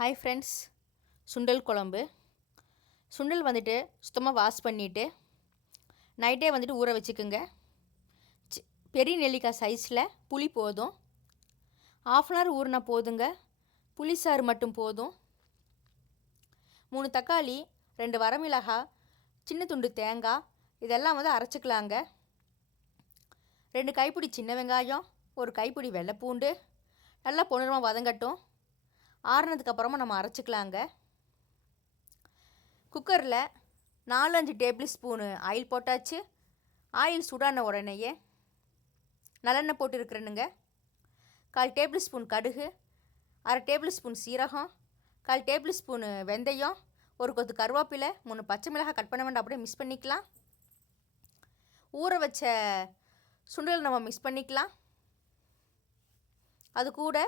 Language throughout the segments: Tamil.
ஹாய் ஃப்ரெண்ட்ஸ், சுண்டல் குழம்பு. சுண்டல் வந்துட்டு சுத்தமாக வாஷ் பண்ணிவிட்டு நைட்டே வந்துட்டு ஊற வச்சுக்குங்க. பெரிய நெல்லிக்காய் சைஸில் புளி போதும். 1/2 hour ஊறினா போதுங்க. புளி சாறு மட்டும் போதும். 3 தக்காளி, 2 வரமிளகாய், சின்ன துண்டு தேங்காய், இதெல்லாம் வந்து அரைச்சிக்கலாங்க. 2 கைப்பிடி சின்ன வெங்காயம், 1 கைப்பிடி வெள்ளைப்பூண்டு நல்லா பொன்னிறமாக வதங்கட்டும். ஆறுனதுக்கப்புறமா நம்ம அரைச்சிக்கலாங்க. குக்கரில் 4-5 டேபிள் ஸ்பூனு ஆயில் போட்டாச்சு. ஆயில் சூடான உடனேயே நல்லெண்ணெய் போட்டு இருக்கிறேனுங்க. 1/4 டேபிள் ஸ்பூன் கடுகு, 1/2 டேபிள் ஸ்பூன் சீரகம், 1/4 டேபிள் ஸ்பூனு வெந்தயம், 1 கொத்து கருவேப்பிலை, 3 பச்சை மிளகாய் கட் பண்ண வேண்டாம், அப்படியே மிக்ஸ் பண்ணிக்கலாம். ஊற வச்ச சுண்டல் நம்ம மிக்ஸ் பண்ணிக்கலாம். அது கூட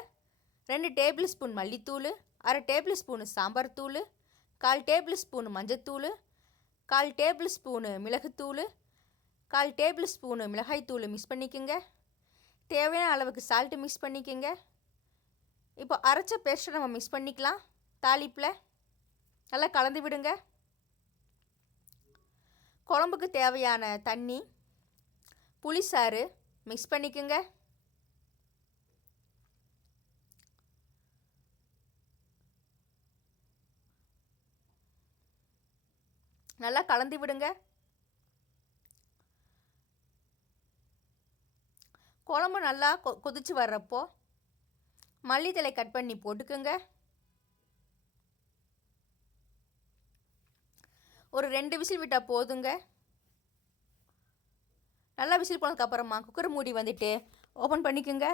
2 டேபிள் ஸ்பூன் மல்லித்தூள், 1/2 டேபிள் ஸ்பூனு சாம்பார் தூள், 1/4 டேபிள் ஸ்பூனு மஞ்சத்தூள், 1/4 டேபிள் ஸ்பூனு மிளகுத்தூள், 1/4 டேபிள் ஸ்பூனு மிளகாய்த்தூள் மிக்ஸ் பண்ணிக்கோங்க. தேவையான அளவுக்கு சால்ட்டு மிக்ஸ் பண்ணிக்கோங்க. இப்போ அரைச்ச பேஸ்ட்டை நம்ம மிக்ஸ் பண்ணிக்கலாம். தாளிப்பில் நல்லா கலந்து விடுங்க. குழம்புக்கு தேவையான தண்ணி, புளிசாறு மிக்ஸ் பண்ணிக்கோங்க. நல்லா கலந்து விடுங்க. குழம்பு நல்லா கொதிச்சு வர்றப்போ மல்லித்தழை கட் பண்ணி போட்டுக்குங்க. ஒரு 2 விசில் விட்டால் போதுங்க. நல்லா விசில் போனதுக்கப்புறமா குக்கர் மூடி வந்துட்டு ஓப்பன் பண்ணிக்கோங்க.